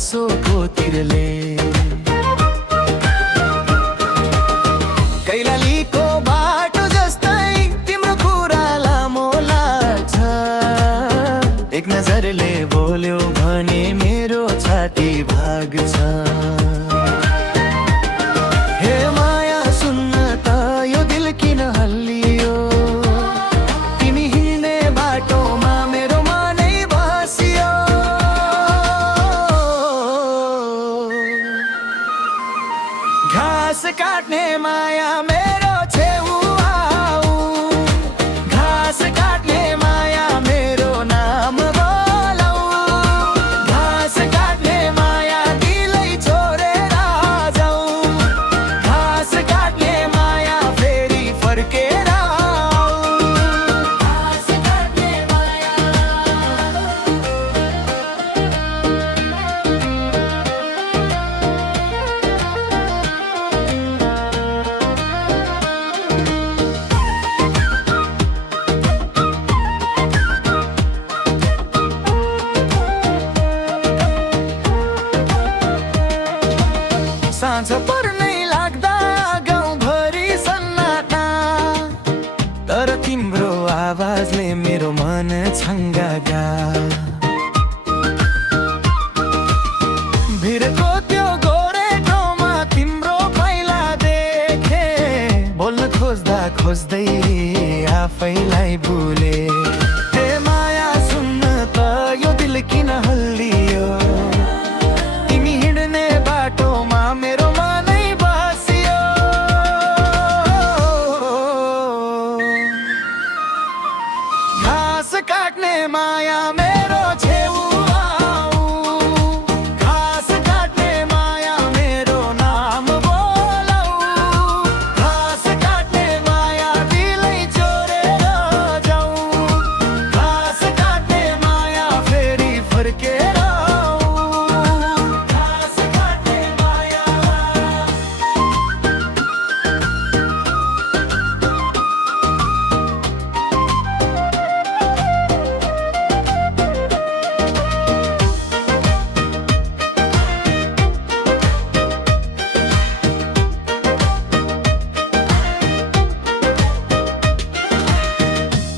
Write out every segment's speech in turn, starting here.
गुनासोको तिरले कैलालीको बाटो जस्तै तिम्रो कुरा लामो लाग्छ। एक नजरले बोल्यो भने मेरो छाती भाग्छ। हे माया सुन्न त यो दिल किन हल्लियो, तिमी हिँड्ने बाटोमा मेरो मनै बसियो। घाँस काट्ने माया मेरो छेउ आऊ, घाँस काट्ने माया मेरो नाम बोलाऊ। घाँस काट्ने माया दिलै छोडेर जाऊ, घाँस काट्ने माया फेरि फर्केर आऊ। घाँस काट्ने माया साँझ पर्नै लाग्दा गाउँभरि सन्नाटा, तर तिम्रो आवाजले मेरो मन छङ्गागा। भिरको त्यो गोरेटोमा तिम्रो पहिला देखे, बोल्न खोज्दा खोज्दै आफैलाई भुले। हे माया सुन्न त यो दिल किन हल्लियो, तिमी हिँड्ने बाटोमा मेरो मनै बसियो। घाँस काट्ने माया मेरो छेउ आऊ, घाँस काट्ने माया मेरो नाम बोलाऊ। घाँस काट्ने माया दिलै छोडेर जाऊ, घाँस काट्ने माया फेरि फर्केर आऊ। घाँस काट्ने माया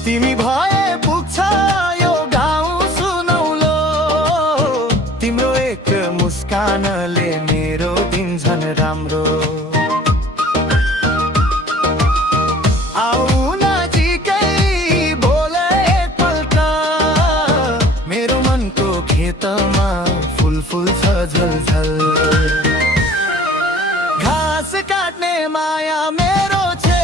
तिमी भए पुग्छ यो गाउँ सुनौलो, तिम्रो एक मुस्कानले मेरो दिन झन् राम्रो। आऊ नजिकै बोल एकपल्ट, मेरो मनको खेतमा फुल फुल्छ झलझल। घाँस काट्ने माया मेरो छे